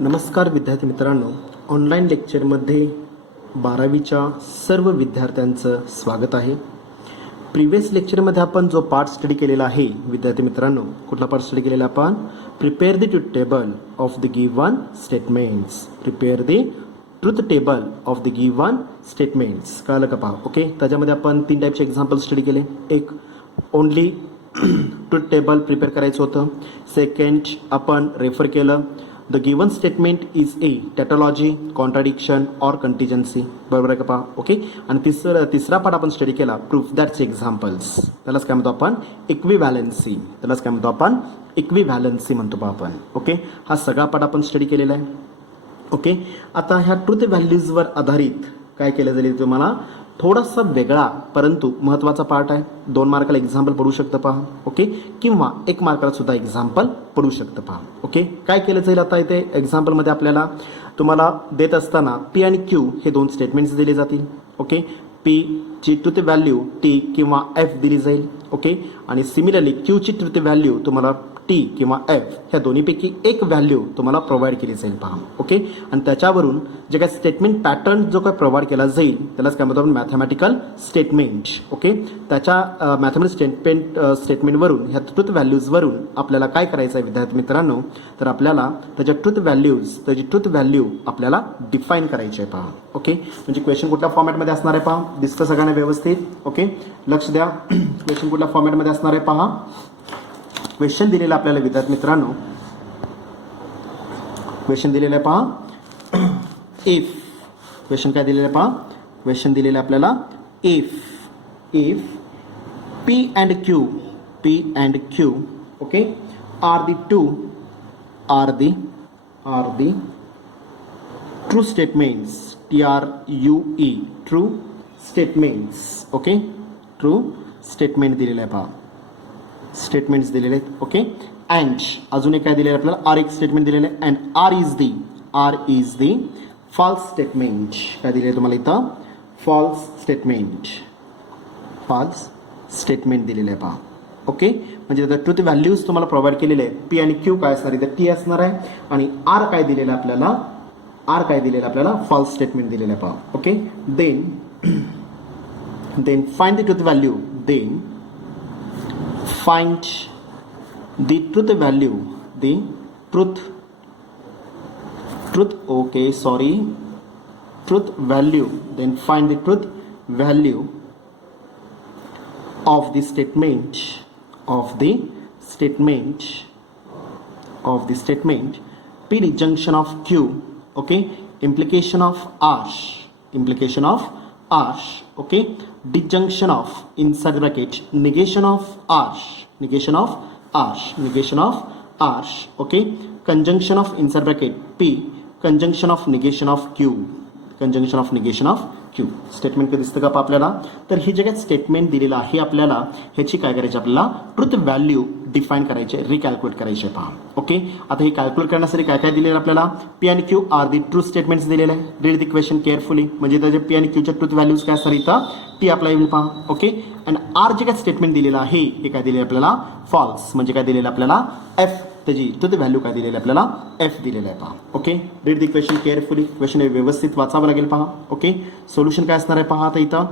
नमस्कार विद्यार्थी मित्रांनो, ऑनलाईन लेक्चरमध्ये 12वीच्या सर्व विद्यार्थ्यांचं स्वागत आहे. प्रिव्हियस लेक्चरमध्ये आपण जो पार्ट स्टडी केलेला आहे विद्यार्थी मित्रांनो, कुठला पार्ट स्टडी केलेला आपण? Prepare the truth table of the given statements. Prepare the truth table of the given statements. कळलं का पहा? ओके, त्याच्यामध्ये आपण 3 टाईपचे एक्झाम्पल स्टडी केले. एक ओनली ट्रूथ टेबल प्रिपेअर करायचं होतं. सेकंड आपण रेफर केलं the given statement is a tautology, contradiction or contingency. बरोबर आहे का पहा? ओके, आणि तिसरा पार्ट आपण स्टडी केला प्रूफ दॅट्स एक्झाम्पल्स. त्यालाच काय म्हणतो आपण? इक्विव्हॅलन्सी. त्यालाच काय म्हणतो आपण? इक्विव्हॅलन्सी म्हणतो पहा आपण. ओके, हा सगळा पार्ट आपण स्टडी केलेला आहे. ओके, आता ह्या ट्रूथ व्हॅल्यूजवर आधारित काय केलं जाईल तुम्हाला थोडासा वेगळा परंतु महत्त्वाचा पार्ट आहे. 2 मार्काला एक्झाम्पल पडू शकतं पहा. ओके, किंवा 1 मार्काला सुद्धा एक्झाम्पल पडू शकतं पहा. ओके, काय केलं जाईल आता इथे एक्झाम्पलमध्ये आपल्याला तुम्हाला देत असताना पी आणि क्यू हे 2 स्टेटमेंट्स दिले जातील. ओके, पी ची ट्रूथ व्हॅल्यू टी किंवा एफ दिली जाईल. ओके, आणि सिमिलरली क्यू ची ट्रूथ व्हॅल्यू तुम्हाला टी किंवा एफ ह्या दोन्हीपैकी एक व्हॅल्यू तुम्हाला प्रोव्हाइड केली जाईल पहा. ओके, आणि त्याच्यावरून जे काय स्टेटमेंट पॅटर्न जो काय प्रोव्हाइड केला जाईल त्यालाच काय म्हणतो आपण? Mathematical statement. ओके, त्याच्या मॅथमॅटिकल स्टेटमेंटवरून ह्या ट्रूथ व्हॅल्यूजवरून आपल्याला काय करायचं आहे विद्यार्थी मित्रांनो, तर आपल्याला त्याच्या त्याची ट्रूथ व्हॅल्यू आपल्याला डिफाईन करायची आहे पहा. ओके, म्हणजे क्वेश्चन कुठल्या फॉर्मॅटमध्ये असणार आहे पहा. दिसतं सगळ्यांना व्यवस्थित? ओके, लक्ष द्या. क्वेश्चन कुठल्या फॉर्मॅटमध्ये असणार आहे पहा. क्वेश्चन दिलेला आपल्याला विद्यार्थी मित्रांनो, क्वेश्चन दिलेलं आहे पहा. इफ क्वेश्चन काय दिलेलं आहे पहा. क्वेश्चन दिलेलं आहे आपल्याला if P and Q okay are the true statements. TRUE true statements. Okay, true statement दिलेलं आहे पहा. स्टेटमेंट्स दिलेले आहेत. ओके, अँड अजून एक काय दिलेलं आहे आपल्याला? आर एक स्टेटमेंट दिलेलं आहे. And R is the false statement. काय दिले तुम्हाला इथं? फॉल्स स्टेटमेंट दिलेलं आहे पहा. ओके, म्हणजे त्याचा ट्रूथ व्हॅल्यूज तुम्हाला प्रोव्हाइड केलेले आहेत. पी आणि क्यू काय असणार इथं? टी असणार आहे. आणि आर काय दिलेलं आपल्याला? फॉल्स स्टेटमेंट दिलेलं आहे पहा. Okay, then find the truth value. Find the truth value, truth value. Then find the truth value of the statement P disjunction of Q. Okay, implication of R. Okay, disjunction of inside bracket negation of R. Okay, conjunction of inside bracket P, conjunction of negation of Q. Statement दिसतं का आपल्याला? तर ही जे काही statement दिलेलं आहे आपल्याला ह्याची काय करायची? आपल्याला ट्रूथ व्हॅल्यू डिफाईन करायची, रिकॅल्क्युलेट करायचे पहा. ओके, आता हे कॅल्क्युलेट करण्यासाठी काय काय दिलेलं आपल्याला? पी आणि Q are the true statements दिलेले आहे. Read the question carefully. म्हणजे त्याचे पी आणि क्यूच्या ट्रूथ व्हॅल्यूज काय असणार इथं? टी अप्लाय होईल पहा. ओके, आणि आर जे काय स्टेटमेंट दिलेलं आहे हे काय दिलेलं आपल्याला? फॉल्स. म्हणजे काय दिलेलं आपल्याला? एफ. त्याची ट्रूथ व्हॅल्यू काय दिलेली आपल्याला? एफ दिलेलं आहे पहा. Okay, read the question carefully. Question व्यवस्थित वाचावं लागेल पहा. ओके, सोल्युशन काय असणार आहे पहा. आता इथं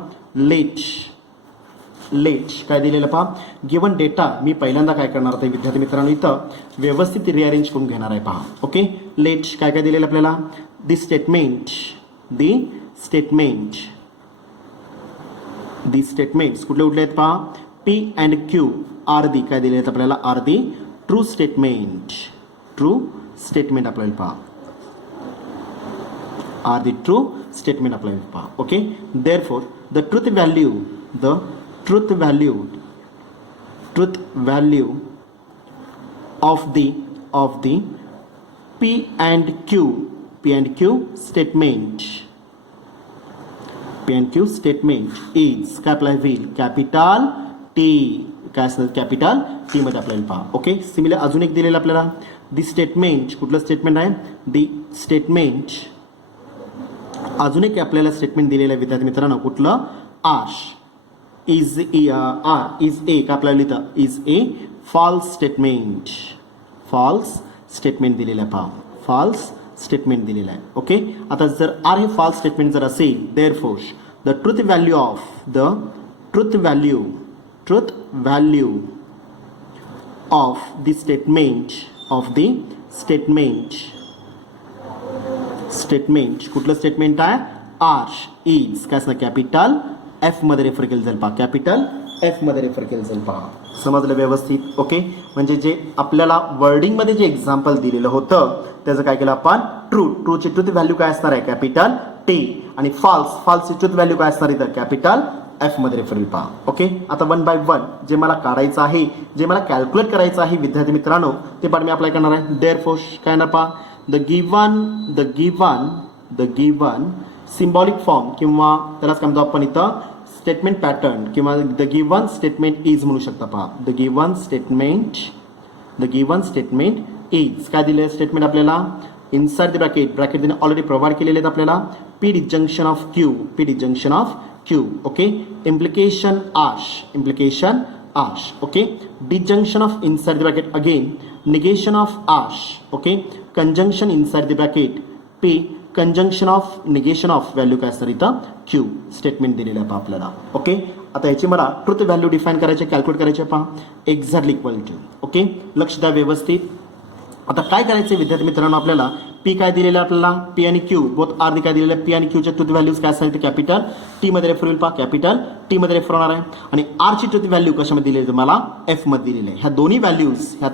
लेट काय दिलेलं पहा. गिवन डेटा मी पहिल्यांदा काय करणार आहे विद्यार्थी मित्रांनो, इथं व्यवस्थित रिअरेंज करून घेणार आहे पहा. ओके, लेट काय काय दिलेलं आपल्याला? दी स्टेटमेंट्स कुठले आहेत पहा. P and Q are the काय दिले आहेत आपल्याला? आर दी ट्रू स्टेटमेंट आपल्याला पहा. आर दी ट्रू स्टेटमेंट आपल्याला पहा. Okay, therefore the truth value of the P and Q statement is काय अप्लाय होईल? Capital T. काय असणार? कॅपिटल टी मध्ये आपल्याला पहा. ओके, सिमिलर अजून एक दिलेलं आपल्याला दी स्टेटमेंट. कुठलं स्टेटमेंट आहे? दी स्टेटमेंट. अजून एक आपल्याला स्टेटमेंट दिलेलं आहे विद्यार्थी मित्रांनो. कुठलं? आर is a का आपल्याला लिहिता is a false statement दिलेला आहे पहा false स्टेटमेंट दिलेलं आहे. ओके, आता जर आर हे फॉल्स स्टेटमेंट जर असेल, therefore the truth value of the statement कुठलं स्टेटमेंट आहे, आर इज काय असणार, कॅपिटल एफ मध्ये रेफर केलं जाईल पहा, कॅपिटल एफ मध्ये रेफर केलं जाईल पहा. समजलं व्यवस्थित. ओके, म्हणजे जे आपल्याला वर्डिंगमध्ये जे एक्झाम्पल दिलेलं होतं त्याचं काय केलं आपण, ट्रूची ट्रूथ व्हॅल्यू काय असणार आहे, कॅपिटल टी, आणि फॉल्सची ट्रूथ व्हॅल्यू काय असणार इथं, कॅपिटल एफ मध्ये रेफर पहा. ओके, आता 1 बाय 1 जे मला काढायचं आहे, जे मला कॅल्क्युलेट करायचं आहे विद्यार्थी मित्रांनो, ते पण मी अप्लाय करणार आहे. देअरफोर काय ना पहा, द गिवन सिम्बॉलिक फॉर्म किंवा त्यालाच काय म्हणतो आपण इथं स्टेटमेंट पॅटर्न किंवा द गिवन स्टेटमेंट इज म्हणू शकता पहा. द गिवन स्टेटमेंट इज काय दिले स्टेटमेंट आपल्याला, इनसाइड द ब्रॅकेट तिने ऑलरेडी प्रोव्हाइड केलेले आहेत आपल्याला, P disjunction of Q. Okay, implication आश. Okay, disjunction of inside the bracket again, negation of आश. Okay, conjunction inside the bracket P, conjunction of negation of value काय असणार इथं, Q statement दिलेलं आहे पहा आपल्याला. ओके, आता याची मला ट्रुथ व्हॅल्यू डिफाईन करायचे, कॅल्क्युलेट करायचे पहा, एक्झॅक्टली इक्वल टू. ओके, लक्ष द्या व्यवस्थित. आता काय करायचं विद्यार्थी मित्रांनो, आपल्याला पी काय दिलेलं आपल्याला, पी आणि क्यू बोथ आर काय दिलेलं आहे, पी आणि क्यूच्या ट्रुथ व्हॅल्यूज काय असणार, कॅपिटल टी मध्ये रेफर होईल पहा, कॅपिटल टी मध्ये रेफर होणार आहे. आणि आरची ट्रुथ व्हॅल्यू कशामध्ये दिलेली तुम्हाला, एफ मध्ये दिलेली आहे. ह्या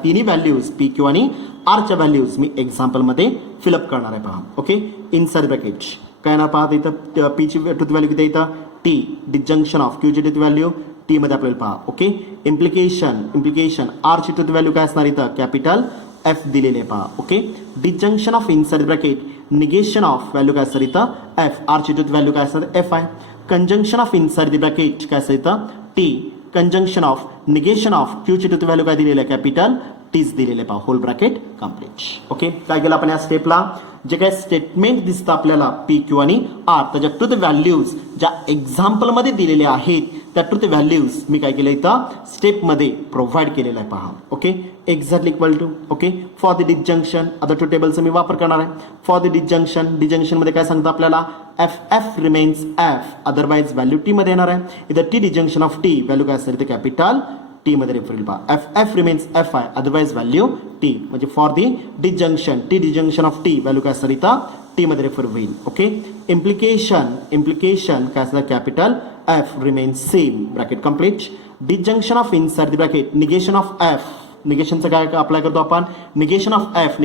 तिन्ही व्हॅल्यूज पी क्यू आणि आरच्या व्हॅल्यूज मी एक्झाम्पल मध्ये फिलअप करणार आहे पहा. ओके, इनसाइड ब्रॅकेट काय ना पहा, इथं पीची ट्रुथ व्हॅल्यू किती इथं टी, डिजंक्शन ऑफ क्यूची ट्रुथ व्हॅल्यू टी मध्ये आपल्याला पहा. ओके, इम्प्लिकेशन आरची ट्रुथ व्हॅल्यू काय असणार इथं, कॅपिटल एफ दिलेले पहा. Okay, disjunction of inside bracket, negation of value काय असणार इथं एफ, आरची ट्रुथ व्हॅल्यू काय असणार एफ आहे. Conjunction of inside the bracket काय असतं इथं T, conjunction of negation of क्यूची ट्रुथ व्हॅल्यू काय दिलेलं आहे, कॅपिटल टीज दिलेले पहा, होल ब्रॅकेट कम्प्लीट. ओके, काय केलं आपण या स्टेपला, जे काय स्टेटमेंट दिसतं आपल्याला पी क्यू आणि आर, त्याच्या ट्रुथ व्हॅल्यूज ज्या एक्झाम्पलमध्ये दिलेल्या आहेत त्या ट्रुथ व्हॅल्यूज मी काय केलं इथं स्टेपमध्ये प्रोव्हाइड केलेलं आहे पहा. Okay, exactly equal to. Okay, for the disjunction आता टू टेबलचा मी वापर करणार आहे. फॉर द डिजंक्शन मध्ये काय सांगतं आपल्याला, F remains F, otherwise value T मध्ये येणार आहे. इथं T disjunction of T value काय असणार इथे, कॅपिटल टी मध्ये रेफर होईल पहा, एफ रिमेन्स एफ आहे, अदरवाइज व्हॅल्यू टी, म्हणजे for the disjunction T disjunction of T value काय असणार इथं टी मध्ये रेफर होईल. ओके, इम्प्लिकेशन काय असणार, capital F remains same, bracket complete. Disjunction of inside the bracket, negation of F, निगेशनचं काय अप्लाय करतो आपण, निगेशन ऑफ एफ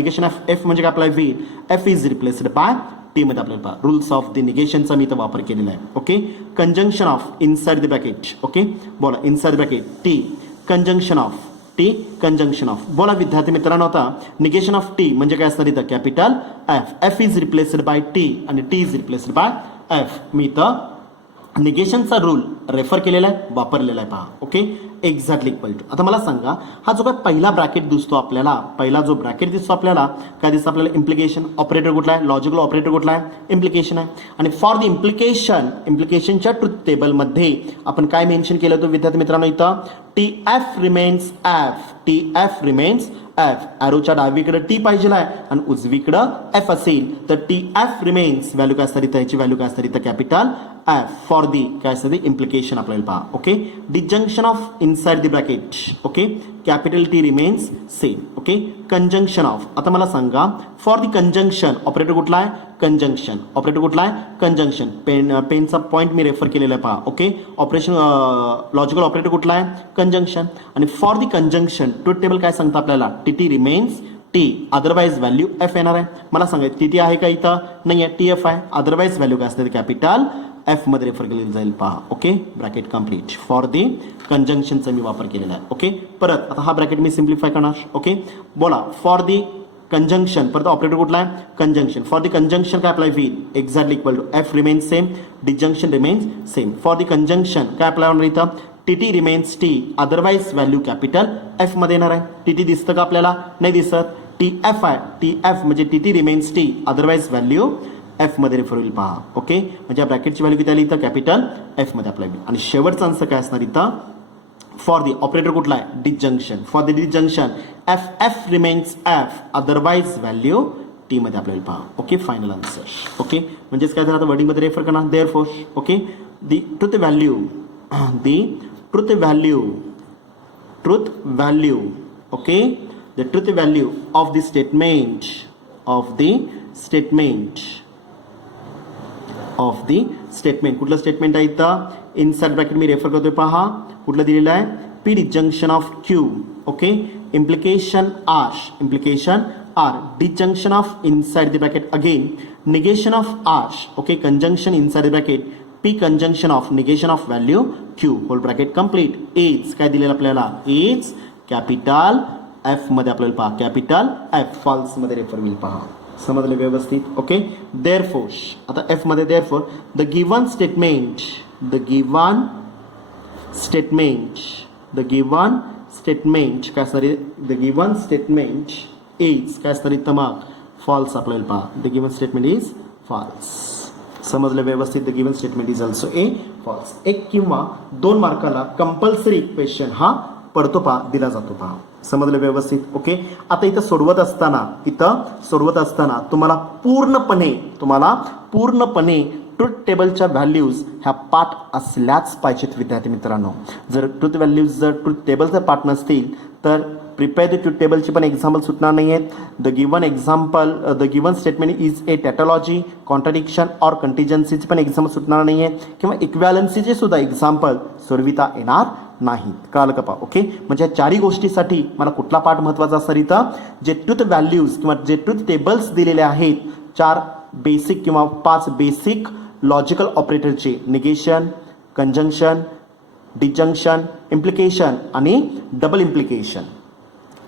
म्हणजे काय अप्लाय होईल, F is replaced by T मध्ये आपल्याला पहा, रूल्स ऑफ द निगेशनचा मी इथं वापर केलेला आहे. Okay, conjunction of inside the bracket. Okay, बोला inside bracket T, conjunction of T, conjunction of. बोला विद्यार्थी मित्रांनो, आता निगेशन ऑफ टी म्हणजे काय असणार इथं, capital F is replaced by T आणि T is replaced by F. मी इथं निगेशनचा रूल रेफर केलेला आहे, वापरलेला आहे पहा. Okay, exactly equal to. आता मला सांगा, हा जो काय पहिला ब्रॅकेट दिसतो आपल्याला, पहिला जो ब्रॅकेट दिसतो आपल्याला काय दिसतं आपल्याला, इम्प्लिकेशन ऑपरेटर कुठला आहे, लॉजिकल ऑपरेटर कुठला आहे, इम्प्लिकेशन आहे. आणि फॉर द इम्प्लिकेशनच्या ट्रुथ टेबलमध्ये आपण काय मेन्शन केलं होतं विद्यार्थी मित्रांनो, इथं टी एफ रिमेन्स एफ, ॲरोच्या डावीकडे टी पाहिजे आहे आणि उजवीकडं एफ असेल तर टी एफ रिमेन्स व्हॅल्यू काय असतात इथं, याची व्हॅल्यू काय असतात इथं, कॅपिटल एफ, फॉर दी काय असतं ती इम्प्लिकेशन आपल्याला पहा. Okay, disjunction of inside the bracket. Okay, capital T remains same. Okay, conjunction of. आता मला सांगा, फॉर द कंजंक्शन ऑपरेटर कुठला आहे, कंजंक्शन ऑपरेटर कुठला आहे, कंजंक्शन. पेनचा पॉईंट मी रेफर केलेला आहे पहा. ओके, ऑपरेशन लॉजिकल ऑपरेटर कुठला आहे, कंजंक्शन. आणि for the conjunction truth table काय सांगतं आपल्याला, T remains T, otherwise value F येणार आहे. मला सांगा टी आहे का इथं, नाही आहे, टी एफ आहे, अदरवाइज व्हॅल्यू काय असते, कॅपिटल एफ मध्ये रेफर केलेलं जाईल पहा. Okay, bracket complete. For the कंजंक्शनचा मी वापर केलेला आहे. ओके, परत आता हा ब्रॅकेट मी सिम्प्लिफाय करणार. ओके, बोला फॉर दी कंजंक्शन, परत ऑपरेटर कुठला आहे, कंजंक्शन. फॉर दी कंजंक्शन काय अप्लाय होईल, exactly equal to F remains same, disjunction remains same. For the conjunction काय अप्लाय होणार इथं, T remains T, otherwise value capital F मध्ये येणार आहे. टी दिसतं का आपल्याला, नाही दिसत, टी एफ आहे, टी एफ म्हणजे T remains T, otherwise value F मध्ये रेफर होईल पहा. ओके, म्हणजे या ब्रॅकेटची व्हॅल्यू किती आली इथं, कॅपिटल एफ मध्ये अप्लाय होईल. आणि शेवटचा आन्सर काय असणार इथं, फॉर दी ऑपरेटर कुठला आहे, disjunction. For the disjunction F remains F, otherwise value T मध्ये आपल्याला पहा. Okay, final answer. ओके, म्हणजेच काय झालं आता वर्डिंगमध्ये रेफर करा. Therefore okay the truth value okay the truth value of the statement कुठलं स्टेटमेंट आहे इथं इनसाइड ब्रॅकेट मी रेफर करतोय पहा. कुठलं दिलेलं आहे P disjunction of Q. Okay, implication R disjunction of inside the bracket again negation of R. Okay, conjunction inside the bracket P conjunction of negation of value Q whole bracket complete. is काय दिलेलं आपल्याला is capital F मध्ये आपल्याला पहा capital F false मध्ये refer होईल पहा. समजलं व्यवस्थित. ओके, therefore आता F मध्ये therefore the given statement काय असणार आहे द गिवन स्टेटमेंट इज काय असणार आहे मग फॉल्स आपल्याला पहा. The given statement is false. समजलं व्यवस्थित. The given statement is also a false. 1 किंवा 2 मार्काला कंपल्सरी क्वेश्चन हा पडतो पहा दिला जातो पहा. समजलं व्यवस्थित. ओके, आता इथं सोडवत असताना तुम्हाला पूर्णपणे ट्रुथ टेबलच्या व्हॅल्यूज ह्या पाठ असल्याच पाहिजेत विद्यार्थी मित्रांनो. जर ट्रुथ टेबलचा पाठ नसतील तर प्रिपेअर द ट्रुथ टेबलची पण एक्झाम्पल सुटणार नाही आहेत. The given statement is a tautology, contradiction or कंटिजन्सीची पण एक्झाम्पल सुटणार नाही आहे किंवा इक्वॅलन्सीचे सुद्धा एक्झाम्पल सोडविता येणार नाहीत. कळालं का पहा. ओके, म्हणजे या 4 गोष्टीसाठी मला कुठला पाठ महत्वाचा असणार इथं जे ट्रुथ व्हॅल्यूज किंवा जे ट्रुथ टेबल्स दिलेले आहेत 4 बेसिक किंवा 5 बेसिक लॉजिकल ऑपरेटरचे निगेशन, कंजंक्शन, डिजंक्शन, इम्प्लिकेशन आणि डबल इम्प्लिकेशन.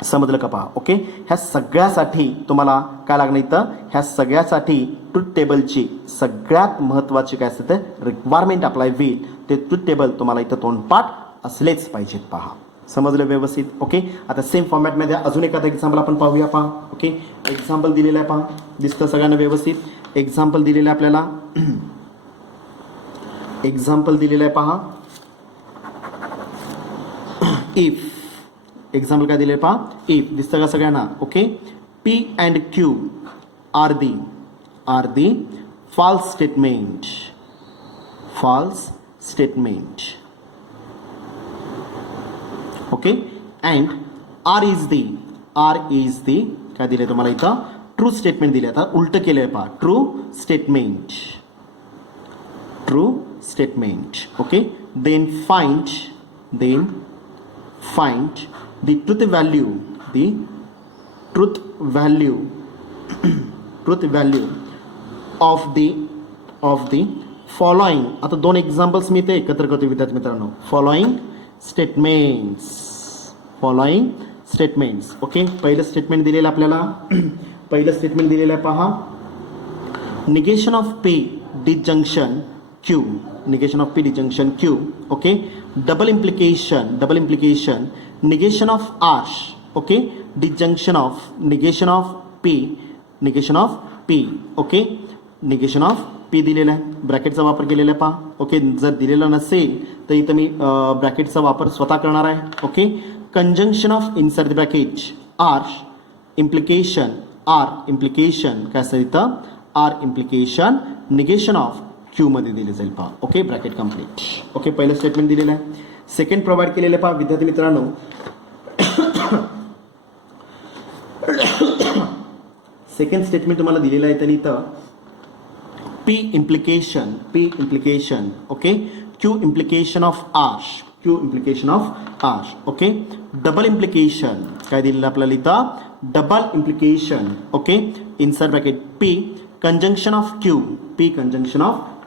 समजलं का पहा. ओके, ह्या सगळ्यासाठी तुम्हाला काय लागणार इथं ह्या सगळ्यासाठी ट्रुथ टेबलची सगळ्यात महत्त्वाची काय असते तर रिक्वायरमेंट अप्लाय होईल ते ट्रुथ टेबल तुम्हाला इथं तोंडपाठ असलेच पाहिजेत पहा. समजलं व्यवस्थित. ओके, आता सेम फॉर्मॅटमध्ये अजून एखादा एक्झाम्पल आपण पाहूया पहा. ओके, एक्झाम्पल दिलेलं आहे पहा. दिसतं सगळ्यांना व्यवस्थित. एक्झाम्पल दिलेलं आहे आपल्याला. एक्झाम्पल दिलेलं आहे पहा. इफ एक्झाम्पल काय दिलेलं आहे पहा. इफ दिसतं का सगळ्यांना. Okay, P and Q are the false statement. Okay, and R is the काय दिले तुम्हाला इथं ट्रू स्टेटमेंट दिले. आता उलट केलंय पहा. True statement. Okay, then find the truth value of the following. आता 2 एक्झाम्पल्स मी ते एकत्र करतो विद्यार्थी मित्रांनो. Following statements. ओके, पहिलं स्टेटमेंट दिलेलं आपल्याला. पहिलं स्टेटमेंट दिलेलं आहे पहा. Negation of P disjunction Q. Okay, double implication negation of R. Okay, disjunction of negation of P. Okay, negation of P दिलेला आहे. ब्रॅकेटचा वापर केलेला आहे पहा. ओके, जर दिलेला नसेल तर इथं मी ब्रॅकेटचा वापर स्वतः करणार आहे. Okay, conjunction of inside the bracket R implication काय असतं इथं R implication negation of Q मध्ये दिले जाईल पहा. Okay, bracket complete. ओके, पहिलं स्टेटमेंट दिलेलं आहे. सेकंड प्रोव्हाइड केलेलं आहे पहा विद्यार्थी मित्रांनो. सेकंड स्टेटमेंट तुम्हाला दिलेलं आहे तर इथं P implication. Okay, Q implication of R. Okay, double implication काय दिलेलं आपल्याला इथं double implication. Okay, inside bracket P conjunction of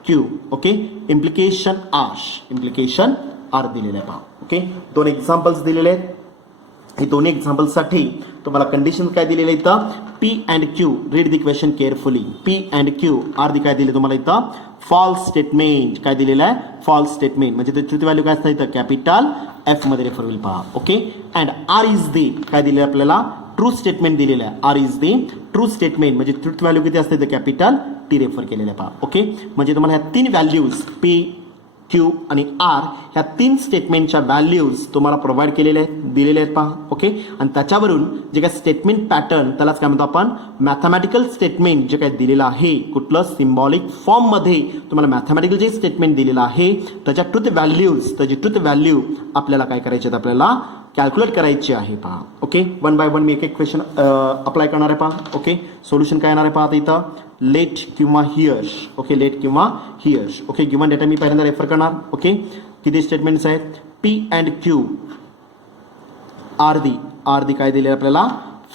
Q. Okay, implication R दिलेलं आहे पहा. ओके, 2 एक्झाम्पल्स दिलेले आहेत. हे दोन्ही एक्झाम्पल्ससाठी तुम्हाला कंडिशन काय दिलेलं आहे इथं P and Q. Read the question carefully. P and Q R the काय दिले तुम्हाला इथं फॉल्स स्टेटमेंट. काय दिलेलं आहे फॉल्स स्टेटमेंट म्हणजे त्याची व्हॅल्यू काय असतं इथं कॅपिटल F मध्ये रेफर होईल पहा. Okay, and R is the काय दिले आपल्याला ट्रू स्टेटमेंट दिलेलं आहे. R is the true statement म्हणजे ट्रूथ व्हॅल्यू किती असते तर कॅपिटल T रेफर केलेलं आहे पहा. ओके, म्हणजे तुम्हाला ह्या 3 व्हॅल्यूज P, क्यू आणि आर ह्या 3 स्टेटमेंटच्या व्हॅल्यूज तुम्हाला प्रोव्हाइड केलेल्या आहेत, दिलेल्या आहेत पहा. ओके, आणि त्याच्यावरून जे काय स्टेटमेंट पॅटर्न त्यालाच काय म्हणतो आपण मॅथमॅटिकल स्टेटमेंट जे काय दिलेलं आहे, कुठलं सिम्बॉलिक फॉर्ममध्ये तुम्हाला मॅथमॅटिकल जे स्टेटमेंट दिलेलं आहे त्याच्या ट्रुथ व्हॅल्यूज, त्याची ट्रुथ व्हॅल्यू आपल्याला काय करायचे आहेत, आपल्याला कॅल्क्युलेट करायची आहे पहा. ओके, वन बाय वन मी एक एक क्वेश्चन अप्लाय करणार आहे पहा. ओके, सोल्युशन काय येणार आहे पहा आता इथं लेट किंवा हिअर. ओके, लेट किंवा हिअर. ओके, गिवन डेटा मी पहिल्यांदा रेफर करणार. ओके, किती स्टेटमेंट्स आहेत, P and Q are the काय दिले आपल्याला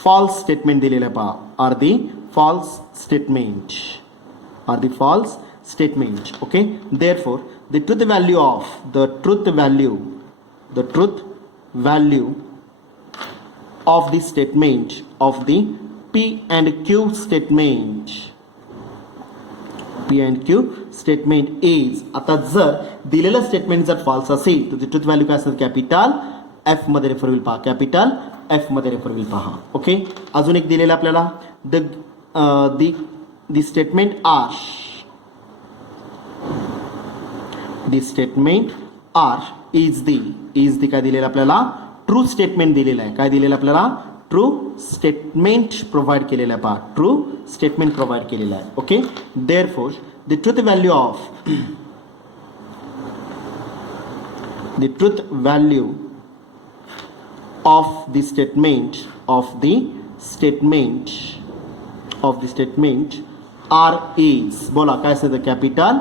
फॉल्स स्टेटमेंट दिलेलं आहे पहा. Are the false statement, are the false statement. Okay, therefore the truth value of the truth value of the statement of the P and Q statement. P and Q statement is, आता जर दिलेलं statement जर false असेल तर truth value काय असणार, capital F मध्ये refer होईल पहा, कॅपिटल एफ मध्ये रेफर होईल पहा. ओके, अजून एक दिलेलं आपल्याला the statement R, the statement R is the काय दिलेलं आपल्याला ट्रू स्टेटमेंट दिलेलं आहे. काय दिलेलं आपल्याला ट्रू स्टेटमेंट प्रोव्हाइड केलेलं आहे पहा, ट्रू स्टेटमेंट प्रोव्हाइड केलेलं आहे. Okay, therefore the truth value of the statement R is, बोला काय असेल, कॅपिटल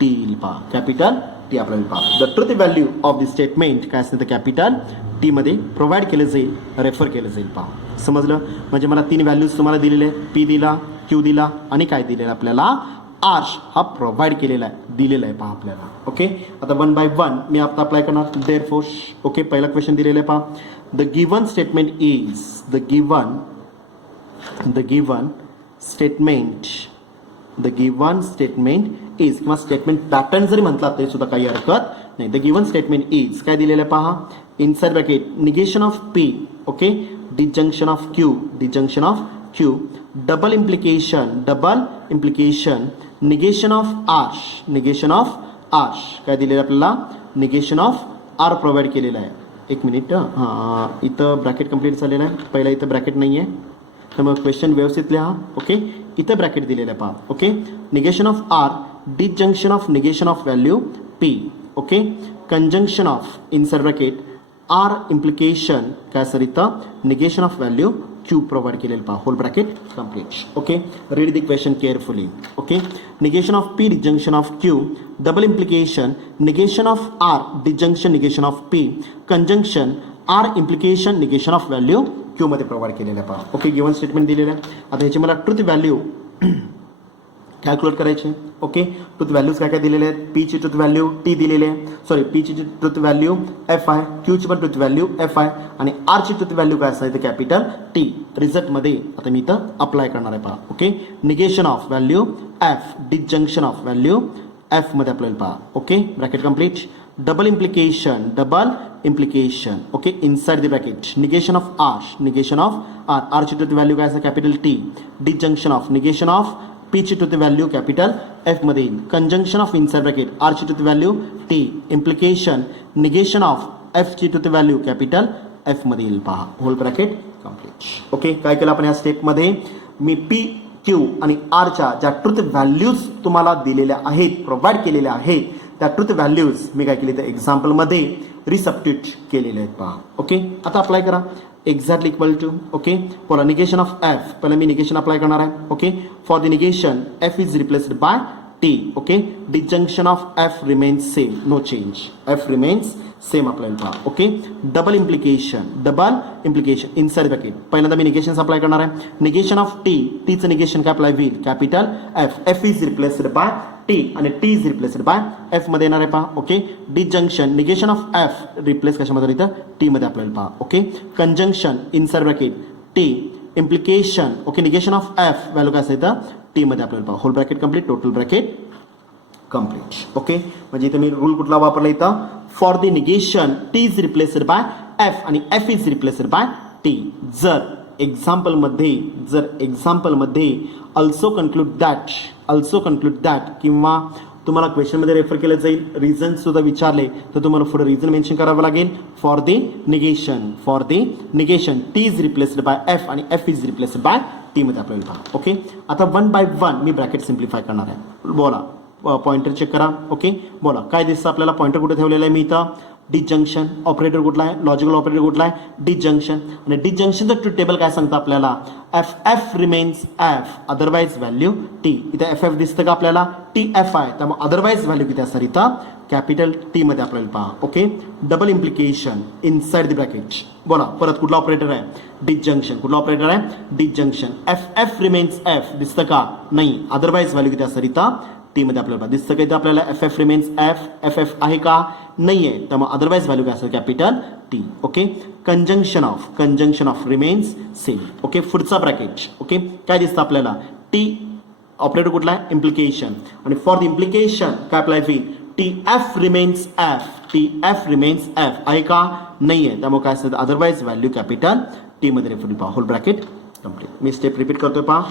टी पहा, कॅपिटल टी आपल्याला पहा. The truth value of the statement काय असेल तर कॅपिटल टी मध्ये प्रोव्हाइड केलं जाईल, रेफर केलं जाईल पहा. समजलं, म्हणजे मला 3 व्हॅल्यूज तुम्हाला दिलेले आहेत, पी दिला, क्यू दिला आणि काय दिलेलं आपल्याला आर हा प्रोव्हाइड केलेला आहे, दिलेला आहे पहा आपल्याला. ओके, आता वन बाय वन मी आता अप्लाय करणार. देअरफॉर ओके, पहिला क्वेश्चन दिलेला आहे पहा, the given statement is, the given statement is किंवा स्टेटमेंट पॅटर्न जरी म्हटलात तरी सुद्धा काही हरकत नाही. द गिवन स्टेटमेंट इज काय दिलेलं आहे पहा, inside bracket negation of P, okay, disjunction of Q, double implication, negation of R, काय दिलेलं आपल्याला निगेशन ऑफ आर प्रोव्हाइड केलेलं आहे. एक मिनिट, हां इथं ब्रॅकेट कंप्लीट झालेलं आहे, पहिला इथं ब्रॅकेट नाही आहे तर मग क्वेश्चन व्यवस्थित लिहा. ओके, इथं ब्रॅकेट दिलेलं आहे पहा. Okay, negation of R, disjunction of negation of value P. Okay, conjunction of inside bracket R implication काय सर इथं negation of value Q provide केलेलं पहा, whole bracket complete. Okay, read the question carefully. Okay, negation of P, disjunction of Q, double implication, negation of R, disjunction negation of P, conjunction R implication negation of value Q मध्ये provide केलेलं आहे पहा. Okay, given statement दिलेलं आहे. आता ह्याची मला truth value calculate करायचे. ओके, ट्रुथ व्हॅल्यूज काय काय दिलेले आहेत, पी ची ट्रुथ व्हॅल्यू टी दिलेले आहे, सॉरी पी ची ट्रुथ व्हॅल्यू एफ आहे, क्यू ची पण ट्रुथ व्हॅल्यू एफ आहे आणि आर ची ट्रुथ व्हॅल्यू काय असणार कॅपिटल टी. रिझल्ट मध्ये आता मी इथं अप्लाय करणार आहे पहा. Okay, negation of value F, disjunction of value F मध्ये आपल्याला पहा. Okay, bracket complete. Double implication, okay, inside the bracket negation of R, R ची ट्रुथ व्हॅल्यू काय असणार capital T, disjunction of negation of P ची truth value capital F मध्ये येईल, conjunction of inside bracket R ची truth value T, implication negation of F ची truth value capital F मध्ये येईल पहा, होल ब्रॅकेट कंप्लीट. ओके, काय केलं आपण या स्टेपमध्ये, मी पी क्यू आणि आरच्या ज्या ट्रुथ व्हॅल्यूज तुम्हाला दिलेल्या आहेत, प्रोव्हाइड केलेल्या आहेत, त्या ट्रुथ व्हॅल्यूज मी काय केली तर एक्झाम्पलमध्ये रिसब्स्टिट्यूट केलेले आहेत पहा. ओके, आता अप्लाय करा. Exactly equal to, okay, for negation of F, पहिला मी निगेशन अप्लाय करणार आहे. Okay, for the negation F is replaced by T. Okay, disjunction of F remains same, no change, F remains same आपल्याला पहा. Okay, double implication inside bracket, पहिल्यांदा मी negation apply करणार आहे. निगेशन ऑफ टी, टीचं negation काय apply होईल capital F, F is replaced by T आणि T is replaced by F मध्ये येणार आहे पहा. Okay, disjunction negation of F replace कशामध्ये इथं टी मध्ये आपल्याला पहा. Okay, conjunction inside bracket T, implication, okay, negation of F value काय असेल तर टी मध्ये आपल्याला पहा, whole bracket complete, total bracket complete. Okay, म्हणजे इथं मी रूल कुठला वापरला इथं, for the negation T is replaced by F आणि F is replaced by T. जर एक्झाम्पलमध्ये ऑल्सो कन्क्लूड दॅट किंवा तुम्हाला क्वेश्चनमध्ये रेफर केलं जाईल, रिझन सुद्धा विचारले तर तुम्हाला पुढे रिझन मेन्शन करावं लागेल. For the negation T is replaced by F आणि F is replaced by T मध्ये आपल्याला पहा. ओके, आता 1 by 1 मी ब्रॅकेट सिम्प्लिफाय करणार आहे. बोला, पॉइंटर चेक करा. ओके, बोला काय दिसतं आपल्याला, पॉइंटर कुठे ठेवलेला आहे मी इथं, डिसजंक्शन. ऑपरेटर कुठला आहे, लॉजिकल ऑपरेटर कुठला आहे, डिसजंक्शन. आणि डिसजंक्शनचं ट्रूथ टेबल काय सांगतं आपल्याला, F F remains F otherwise value T. इथं एफ एफ दिसतं का आपल्याला, टी एफ आहे, त्यामुळे अदरवाइज व्हॅल्यू किती असणार इथं, कॅपिटल टी मध्ये आपल्याला पहा. Okay, double implication inside the bracket. बोला परत कुठला ऑपरेटर आहे, डिसजंक्शन. कुठला ऑपरेटर आहे, disjunction. F F remains F दिसतं का, नाही, अदरवाइज व्हॅल्यू किती असणार इथं, टी मध्ये आपल्याला दिसतं का इथं आपल्याला, F F remains F, F F आहे का, नाही आहे, त्यामुळे अदरवाइज व्हॅल्यू काय असेल, capital T. Okay, conjunction of remains same. Okay, पुढचा ब्रॅकेट. ओके, काय दिसतं आपल्याला, टी ऑपरेटर कुठला आहे, इम्प्लिकेशन. आणि फॉर द इम्प्लिकेशन काय अप्लाय होईल, T F remains F, T F remains F आहे का, नाही आहे, त्यामुळे काय असतं, अदरवाइज व्हॅल्यू कॅपिटल टी मध्ये रेफर पहा. Whole bracket complete. मी स्टेप रिपीट करतोय पहा.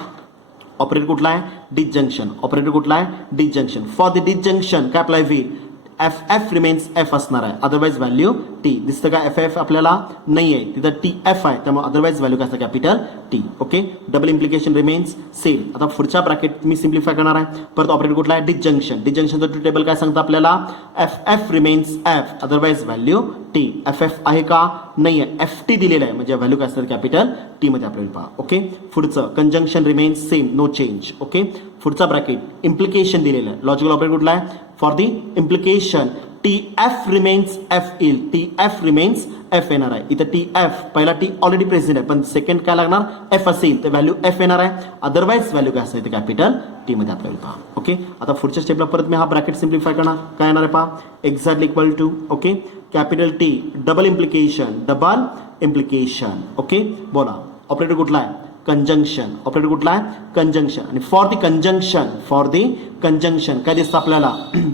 ऑपरेटर कुठला आहे, डिसजंक्शन. ऑपरेटर कुठला आहे, डिसजंक्शन. फॉर द डिसजंक्शन काय अप्लाय होईल, एफ एफ रिमेन्स एफ असणार आहे, अदरवाइज व्हॅल्यू टी. दिसतं का, एफ एफ आपल्याला नाही आहे, तिथं टी एफ आहे, त्यामुळे अदरवाइज व्हॅल्यू काय असतं, capital T. Okay, double implication remains same. आता पुढच्या ब्रॅकेट मी सिम्प्लिफाय करणार आहे. परत ऑपरेटर कुठला आहे, डिसजंक्शन. डिसजंक्शनचं ट्रूथ टेबल काय सांगतं आपल्याला, F F remains F otherwise value T. F F आहे का, नाही आहे, एफ टी दिलेलं आहे, म्हणजे व्हॅल्यू काय असतं, कॅपिटल टी मध्ये आपल्याला पहा. ओके, पुढचं conjunction remains same, no change. Okay, पुढचा ब्रॅकेट इम्प्लिकेशन दिलेलं आहे. लॉजिकल ऑपरेटर कुठला आहे, for the implication T F remains F येईल, टी एफ रिमेन्स एफ येणार आहे. इथं टी एफ, पहिला टी ऑलरेडी प्रेझेंट आहे, पण सेकंड काय लागणार, एफ असेल तर व्हॅल्यू एफ येणार आहे, अदरवाइज व्हॅल्यू काय असते, कॅपिटल टी मध्ये आपल्याला पहा. ओके, आता पुढच्या स्टेपला परत मी हा ब्रॅकेट सिम्प्लिफाय करणार. काय येणार आहे पहा, exactly equal to. Okay, capital T double implication. Okay, बोला ऑपरेटर कुठला आहे, कंजंक्शन. ऑपरेटर कुठला आहे, कंजंक्शन. आणि फॉर द कंजंक्शन काय दिसतं आपल्याला,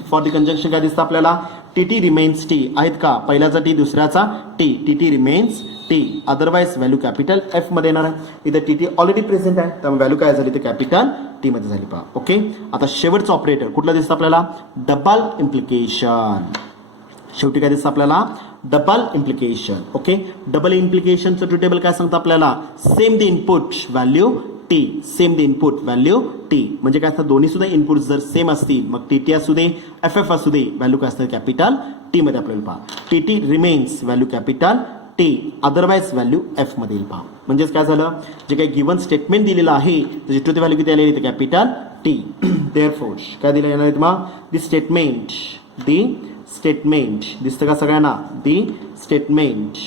फॉर द कंजंक्शन काय दिसतं आपल्याला, टी टी रिमेन्स टी आहेत का, पहिल्याचा टी, दुसऱ्याचा T, T T remains T, otherwise value capital F मध्ये येणार आहे. इथं टी टी ऑलरेडी प्रेझेंट आहे, त्यामुळे व्हॅल्यू काय झाली, तर कॅपिटल टी मध्ये झाली पहा. ओके, आता शेवटचं ऑपरेटर कुठला दिसतं आपल्याला, डबल इम्प्लिकेशन. शेवटी काय दिसतं आपल्याला, डबल इम्प्लिकेशन. ओके, डबल इम्प्लिकेशनचं ट्रूथ टेबल काय सांगतं आपल्याला, same the input value T, same the input value T. म्हणजे काय असतं, दोन्ही सुद्धा इनपुट जर सेम असतील, मग टी टी असू दे, एफ एफ असू दे, व्हॅल्यू काय असतं, कॅपिटल टी मध्ये आपल्याला पहा. T T remains value capital T, otherwise value F मध्ये येईल पहा. म्हणजेच काय झालं, जे काही गिवन स्टेटमेंट दिलेलं आहे त्याची ट्रूथ व्हॅल्यू किती आलेली, कॅपिटल टी. देअरफॉर काय दिलं येणार आहे तुम्हाला, दी स्टेटमेंट दिसतं का सगळ्यांना, दी स्टेटमेंट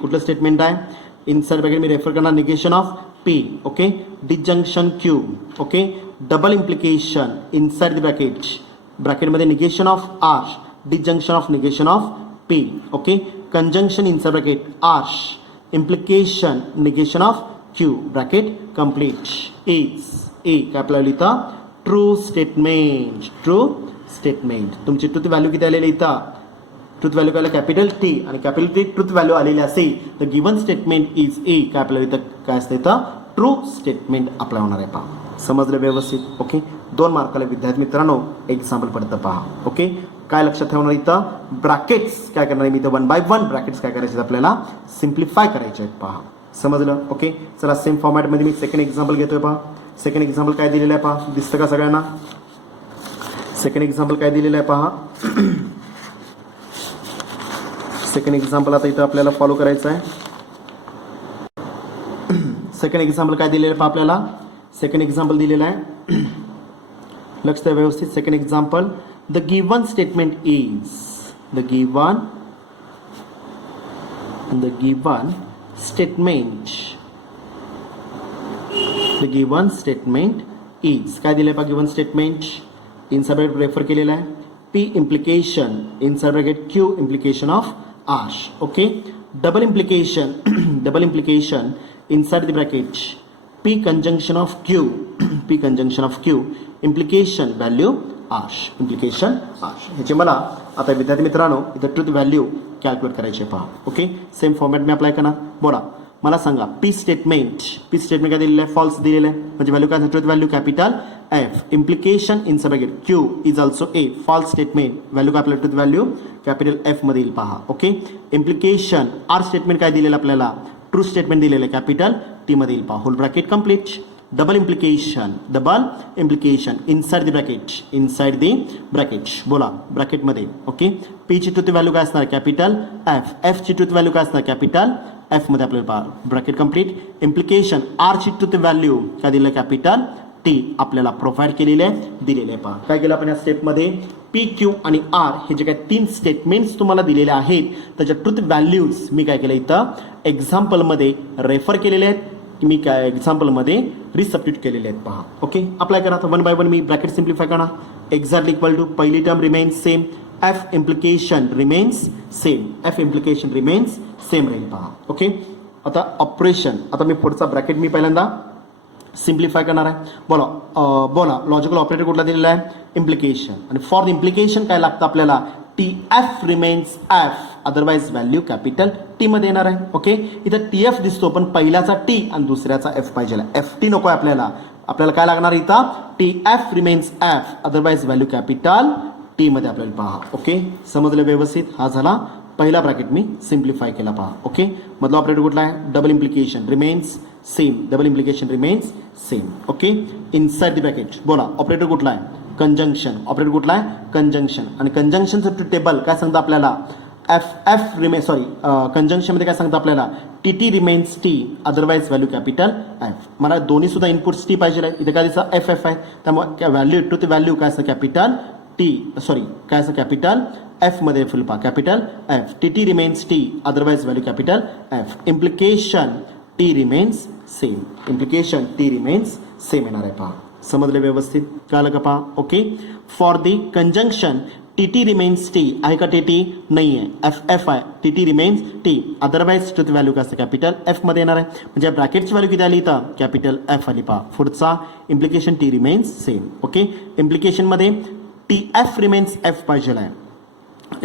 कुठलं स्टेटमेंट आहे, इनसाइड ब्रॅकेट मी रेफर करणार, negation of P. Okay, disjunction Q. Okay, double implication inside the ब्रॅकेटमध्ये negation of R, disjunction of negation of P. Okay, conjunction inside bracket R, implication negation of Q, bracket complete. Is a काय आपल्याला इथं, true statement. तुमची truth value किती आलेली इथं, truth value काय, capital T. आणि कॅपिटल टी ट्रूथ व्हॅल्यू आलेली असेल तर गिवन स्टेटमेंट इज ए काय आपल्याला इथं काय असतं, इथं ट्रू स्टेटमेंट अप्लाय होणार आहे पहा. समजलं व्यवस्थित. ओके, 2 मार्काला विद्यार्थी मित्रांनो एक्झाम्पल पडतं पहा. ओके, काय लक्षात ठेवणार इथं, ब्रॅकेट्स काय करणार आहे मी इथं, 1 by 1 ब्रॅकेट्स काय करायचे आपल्याला, सिम्प्लिफाय करायचे आहेत पहा. समजलं. ओके, चला सेम फॉर्मॅटमध्ये मी सेकंड एक्झाम्पल घेतोय पहा. सेकंड एक्झाम्पल काय दिलेलं आहे पहा, दिसतं का सगळ्यांना, सेकंड एक्झाम्पल काय दिलेलं आहे पहा. सेकंड एक्झाम्पल आता इथं आपल्याला फॉलो करायचं आहे. सेकंड एक्झाम्पल काय दिलेलं आहे पहा आपल्याला, सेकंड एक्झाम्पल दिलेलं आहे, लक्ष द्या व्यवस्थित. Second example, the given statement is, the given statement is काय दिलं आहे पहा, given statement inside bracket refer केलेला आहे, P implication inside bracket Q implication of R. Okay, double implication inside the bracket P conjunction of Q implication value R, ह्याचे मला आता विद्यार्थी मित्रांनो इथं ट्रूथ व्हॅल्यू कॅल्क्युलेट करायचे पहा. ओके, सेम फॉर्मॅट मी अप्लाय करणार. बोला मला सांगा पी स्टेटमेंट काय दिलेलं आहे फॉल्स दिलेलं आहे म्हणजे व्हॅल्यू काय truth value capital F implication in sub bracket Q is also a false statement value काय आपल्याला ट्रुथ व्हॅल्यू कॅपिटल एफ मध्ये येईल पहा ओके इम्प्लिकेशन आर स्टेटमेंट काय दिलेलं आपल्याला ट्रू स्टेटमेंट दिलेलं आहे कॅपिटल टी मध्ये येईल पहा whole bracket complete double implication inside the bracket बोला ब्रॅकेटमध्ये ओके पी ची ट्रुथ व्हॅल्यू काय असणार कॅपिटल एफ ची ट्रुथ व्हॅल्यू काय असणार कॅपिटल एफ मध्ये आपल्याला पहा ब्रॅकेट कंप्लीट इम्प्लिकेशन आर ची ट्रुथ व्हॅल्यू काय दिलं कॅपिटल टी आपल्याला प्रोव्हाइड केलेले आहे दिलेले आहे पहा काय केलं आपण या स्टेपमध्ये पी क्यू आणि आर हे जे काही 3 स्टेटमेंट्स तुम्हाला दिलेले आहेत त्याच्या ट्रुथ व्हॅल्यूज मी काय केलं इथं एक्झाम्पलमध्ये रेफर केलेले आहेत मी काय एक्झाम्पलमध्ये रिसब्स्टिट्यूट केलेले आहेत पहा ओके अप्लाय करा आता 1 बाय 1 मी ब्रॅकेट सिम्प्लिफाय करा एक्झॅक्टली इक्वल टू पहिली term remains same F implication remains same राहील पहा ओके आता ऑपरेशन आता मी पुढचा ब्रॅकेट मी पहिल्यांदा सिम्प्लिफाय करणार आहे बोला लॉजिकल ऑपरेटर कुठला दिलेला आहे इम्प्लिकेशन आणि फॉर द इम्प्लिकेशन काय लागतं आपल्याला T F remains F otherwise value capital T मध्ये येणार आहे ओके इथं टी एफ दिसतो पण पहिल्याचा टी आणि दुसऱ्याचा एफ पाहिजे एफ टी नको आहे आपल्याला काय लागणार इथं T F remains F otherwise value capital T मध्ये आपल्याला पहा ओके समजलं व्यवस्थित हा झाला पहिला ब्रॅकेट मी सिम्प्लिफाय केला पहा ओके मधला ऑपरेटर कुठला आहे double implication remains same okay inside the bracket बोला ऑपरेटर कुठला आहे कंजंक्शन आणि कंजंक्शनचं टेबल काय सांगतं आपल्याला कंजंक्शन मध्ये काय सांगतं आपल्याला T remains T otherwise value capital F मला दोन्ही सुद्धा इनपुट्स टी पाहिजे आहे इथे काय दिसतं एफ आहे त्यामुळे व्हॅल्यू टू द व्हॅल्यू काय असतं कॅपिटल काय असं कॅपिटल एफ मध्ये फुल पहा capital F T remains T otherwise value capital F implication T remains same येणार आहे पहा समजले व्यवस्थित कळलं का पहा okay for the conjunction T remains T आहे का टी नाही आहे एफ आहे T remains T otherwise truth value काय असतं कॅपिटल एफ मध्ये येणार आहे म्हणजे ब्रॅकेटची व्हॅल्यू किती आली इथं कॅपिटल एफ आली पहा पुढचा implication T remains same okay implication मध्ये टी एफ रिमेन्स एफ पाहिजे आहे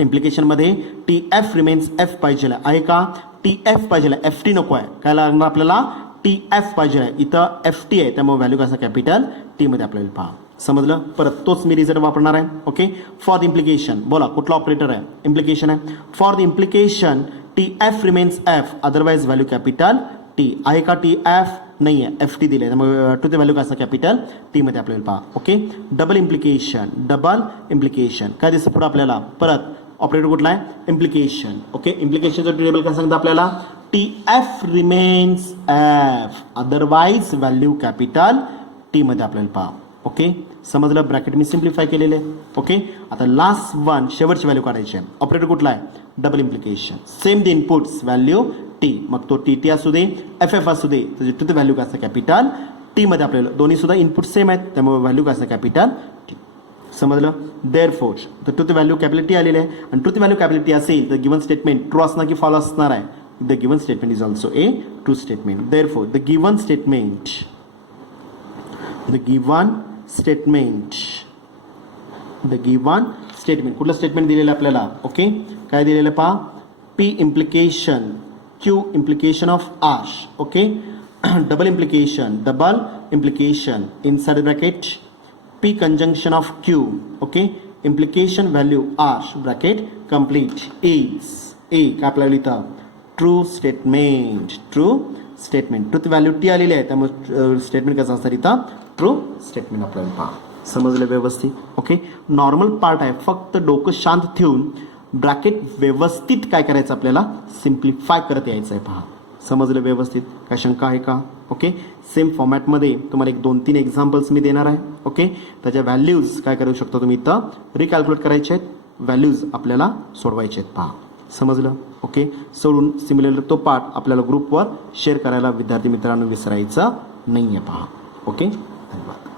इम्प्लिकेशनमध्ये टी एफ रिमेन्स एफ पाहिजे आहे का टी एफ पाहिजे एफ टी नको आहे काय लागणार आपल्याला टी एफ पाहिजे आहे इथं एफ टी आहे त्यामुळे व्हॅल्यू कसं कॅपिटल टी मध्ये आपल्याला पहा समजलं परत तोच मी रिझल्ट वापरणार आहे ओके फॉर द इम्प्लिकेशन बोला कुठला ऑपरेटर आहे इम्प्लिकेशन आहे for the implication T F remains F otherwise value capital T आहे का टी एफ नाही आहे एफ टी दिले त्यामुळे टू द व्हॅल्यू कसं कॅपिटल टी मध्ये आपल्याला पहा ओके डबल इम्प्लिकेशन काय दिसतं पुढे आपल्याला परत ऑपरेटर कुठला आहे इम्प्लिकेशन ओके इम्प्लिकेशनचं टेबल काय सांगतं आपल्याला T F remains F otherwise value capital T मध्ये आपल्याला पहा ओके समजलं ब्रॅकेट मी सिम्प्लिफाय केलेले ओके आता लास्ट वन शेवटची व्हॅल्यू काढायची आहे ऑपरेटर कुठला आहे double implication same the inputs value T मग तो टी असू दे एफ असू दे त्याची टू द व्हॅल्यू काय असतं कॅपिटल टी मध्ये आपल्याला दोन्ही सुद्धा इनपुट सेम आहेत त्यामुळे व्हॅल्यू काय असतं कॅपिटल टी समजलं देअरफोर तर टू द व्हॅल्यू कॅपिटल आलेली आहे आणि टू द व्हॅल्यू कॅपिटल असेल तर गिवन स्टेटमेंट ट्रू असणार की फॉलो असणार आहे the given statement is also a true statement therefore the given statement कुठलं स्टेटमेंट दिलेलं आपल्याला ओके काय दिलेलं पहा p implication q implication of r okay double implication inside the bracket p conjunction of q okay implication value r bracket complete is a काय आपल्याला इथं true statement truth value T आलेली आहे त्यामुळे स्टेटमेंट कसं असतं इथं ट्रू स्टेटमेंट आपल्याला पहा समजलं व्यवस्थित ओके नॉर्मल पार्ट आहे फक्त डोकं शांत ठेवून ब्रॅकेट व्यवस्थित काय करायचं आपल्याला सिम्प्लिफाय करत यायचं आहे पहा समजलं व्यवस्थित काय शंका आहे का ओके सेम फॉर्मॅटमध्ये तुम्हाला 2-3 एक्झाम्पल्स मी देणार आहे ओके त्याच्या व्हॅल्यूज काय करू शकता तुम्ही इथं रिकॅल्क्युलेट करायचे आहेत व्हॅल्यूज आपल्याला सोडवायचे आहेत पहा समजलं ओके सोडून सिमिलर तो पार्ट आपल्याला ग्रुपवर शेअर करायला विद्यार्थी मित्रांनो विसरायचं नाही आहे पहा ओके धन्यवाद